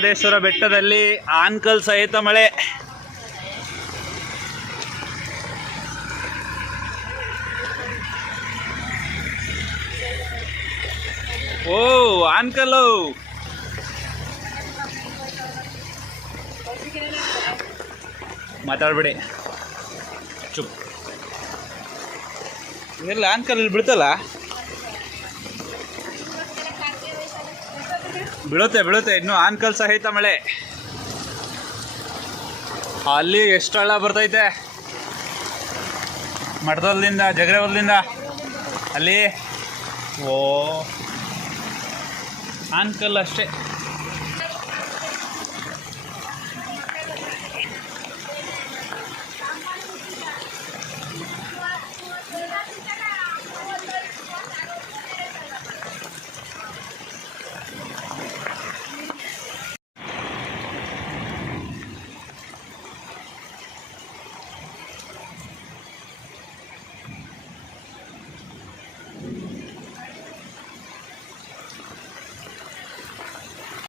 ಮಹದೇಶ್ವರ ಬೆಟ್ಟದಲ್ಲಿ ಆನ್ಕಲ್ ಸಹಿತ ಮಳೆ. ಓ ಆನ್ಕಲ್ಲು ಮಾತಾಡ್ಬೇಡಿ, ಚುಪ್ ಇಲ್ಲ. ಆನ್ಕಲ್ ಇಲ್ಲಿ ಬೀಳ್ತಲ್ಲ, ಬೀಳುತ್ತೆ ಇನ್ನು ಆನ್ಕಲ್ ಸಹಿತ ಮಳೆ. ಅಲ್ಲಿ ಎಷ್ಟು ಹಳ್ಳ ಬರ್ತೈತೆ ಮಠದಲ್ಲಿಂದ ಜಗರೇವಲ್ದಿಂದ ಅಲ್ಲಿ. ಓ ಆನ್ಕಲ್ ಅಷ್ಟೇ.